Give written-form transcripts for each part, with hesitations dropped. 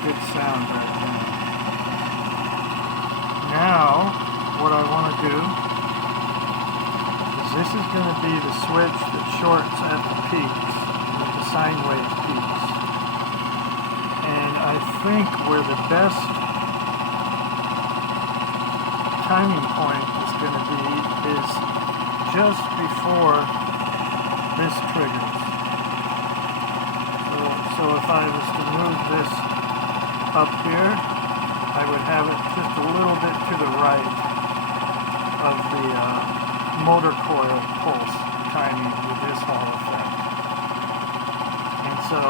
good sound right now. Now, what I want to do is this is going to be the switch that shorts at the peaks, at the sine wave peaks. And I think where the best timing point is going to be is just before this triggers. So if I was to move this up here, I would have it just a little bit to the right of the motor coil pulse timing with this Hall effect. And so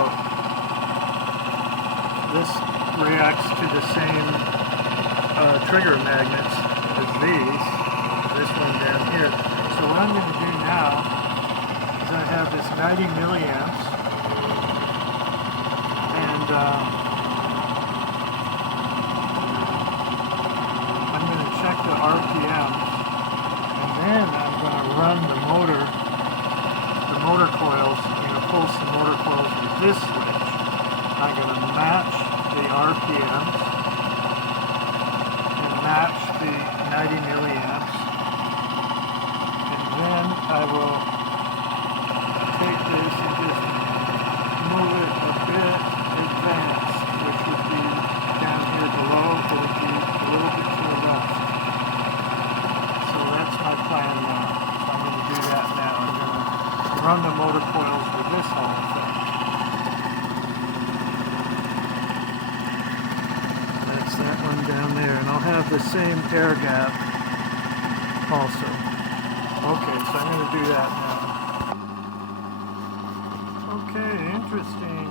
this reacts to the same trigger magnets as these, this one down here. So what I'm going to do now is I have this 90 milliamps, and I'm going to check the RPM, and then I'm going to run the motor coils. I'm going to pulse the motor coils with this switch. I'm going to match the RPMs and match the 90 milliamps, and then I will take this and just move it a bit advanced, which would be down here below. It would be a little bit to the left. So that's my plan now. So I'm going to do that now. I'm going to run the motor coils with this Hall effect. That's that one down there, and I'll have the same air gap also. Okay, so I'm going to do that now. Okay, interesting.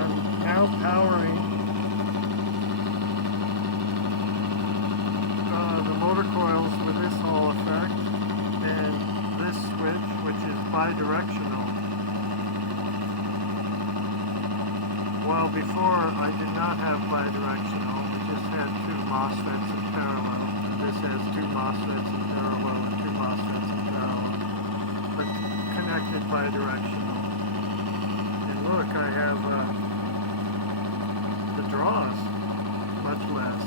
I'm now powering the motor coils with this Hall effect and this switch, which is bidirectional. While before I did not have bidirectional, we just had two MOSFETs in parallel. And this has two MOSFETs in parallel and two MOSFETs in parallel, but connected bidirectional. And look, I have the draws much less.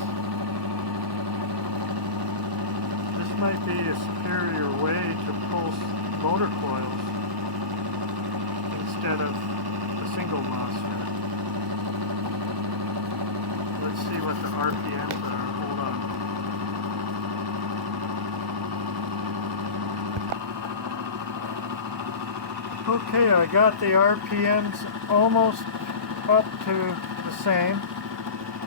This might be a superior way to pulse motor coils instead of a single MOSFET. Let's see what the RPMs are. Hold on. Okay, I got the RPMs almost up to the same.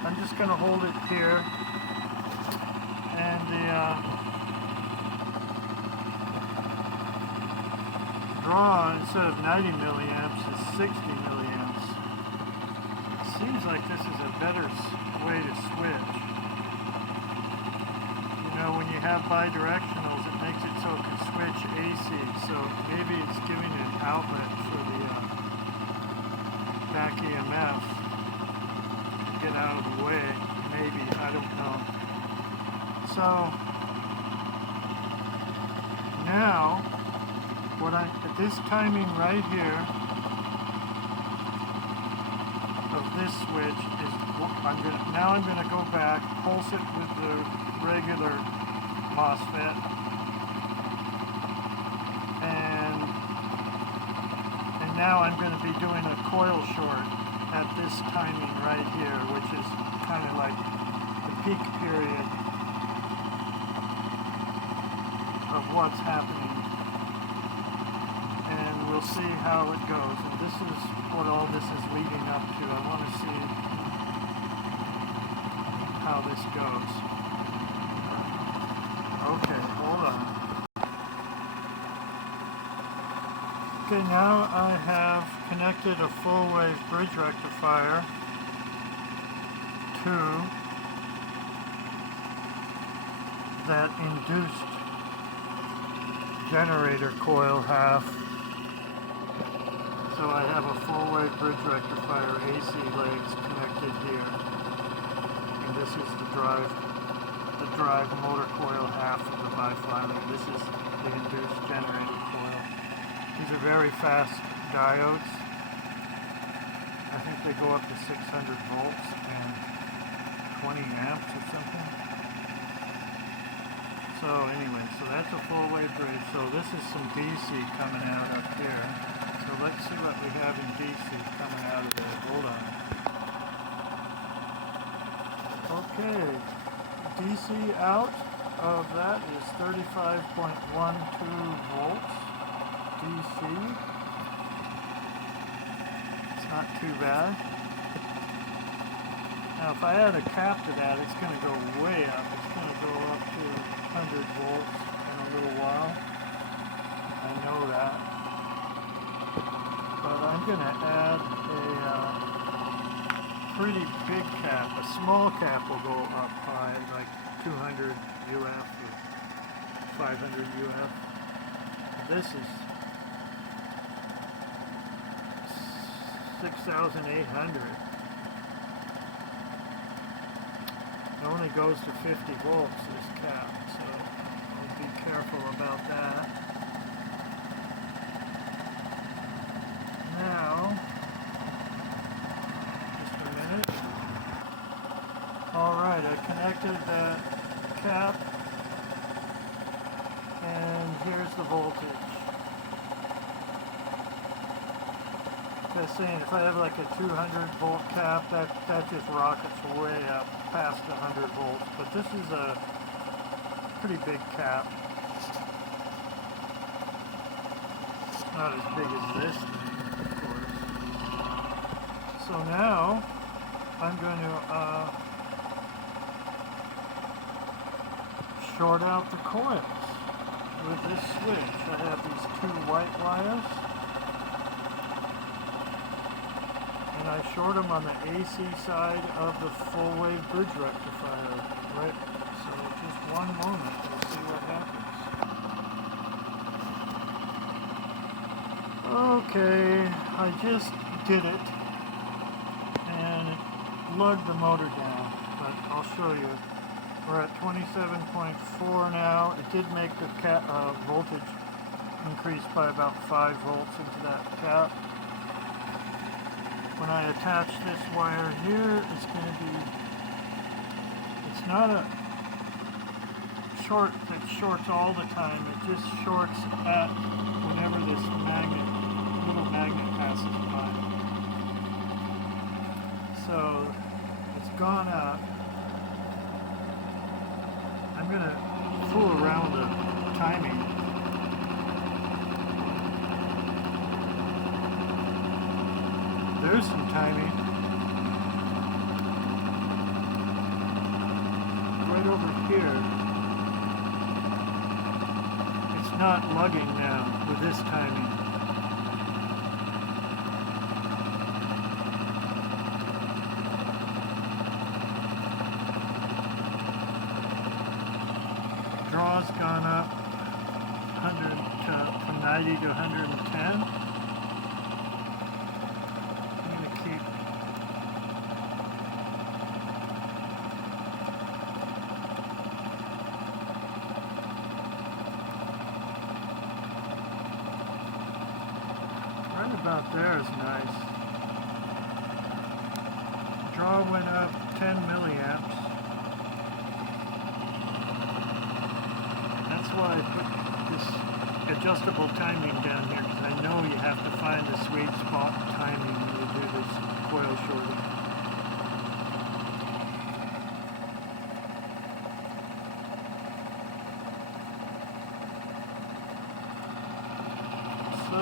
I'm just going to hold it here. And the draw, instead of 90 milliamps, is 60 milliamps. It seems like this is a better way to switch. You know, when you have bidirectionals, it makes it so it can switch AC. So maybe it's giving an outlet for the back EMF to get out of the way. Maybe, I don't know. So now, at this timing right here of this switch is, now I'm going to go back, pulse it with the regular MOSFET, and now I'm going to be doing a coil short at this timing right here, which is kind of like the peak period of what's happening. And we'll see how it goes. And this is what all this is leading up to. I want to see how this goes. Okay, hold on. Okay, now I have connected a full wave bridge rectifier to that induced generator coil half. So I have a full wave bridge rectifier AC legs connected here. And this is the drive motor coil half of the biflyman. This is the induced generator coil. These are very fast diodes. I think think they go up to 600 volts and 20 amps or something. So anyway, so that's a full wave bridge. So this is some DC coming out up here. So let's see what we have in DC coming out of there. Hold on. Okay, DC out of that is 35.12 volts DC. It's not too bad. Now if I add a cap to that, it's going to go way up. It's going to go up to 100 volts in a little while. I know that. But I'm going to add a pretty big cap. A small cap will go up by like 200 UF or 500 UF. This is 6,800. It only goes to 50 volts, this cap, so I'll be careful about that. Now, just a minute. Alright, I connected that cap, and here's the voltage. Like I was saying, if I have like a 200 volt cap, that just rockets way up past 100 volts. But this is a pretty big cap. It's not as big as this thing, of course. So now I'm going to short out the coils with this switch. I have these two white wires. And I short them on the AC side of the full wave bridge rectifier, right? So just one moment, we'll see what happens. Okay, I just did it, and it lugged the motor down, but I'll show you. We're at 27.4 now. It did make the voltage increase by about 5 volts into that cap. When I attach this wire here, it's going to be, it's not a short that shorts all the time, it just shorts at whenever this little magnet passes by. So, it's gone up. I'm going to fool around the timing. There's some timing. Right over here. It's not lugging now with this timing. Draw's gone up 100 from 90 to 110. About there is nice. Draw went up 10 milliamps. That's why I put this adjustable timing down here, because I know you have to find the sweet spot timing when you do this coil shorting. So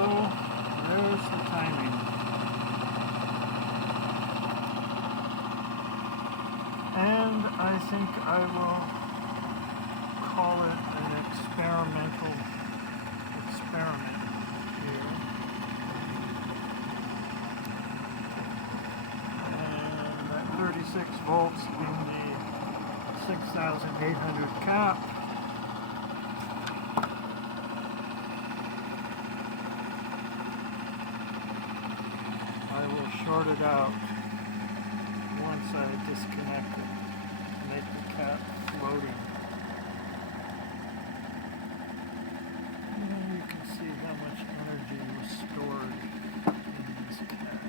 there's the timing. And I think I will call it an experimental experiment here. And at 36 volts in the 6,800 cap. I will short it out once I disconnect it to make the cap floating. And you can see how much energy was stored in this cap.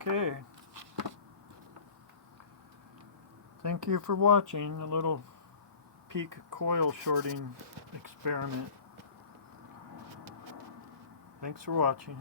Okay. Thank you for watching a little peak coil shorting experiment. Thanks for watching.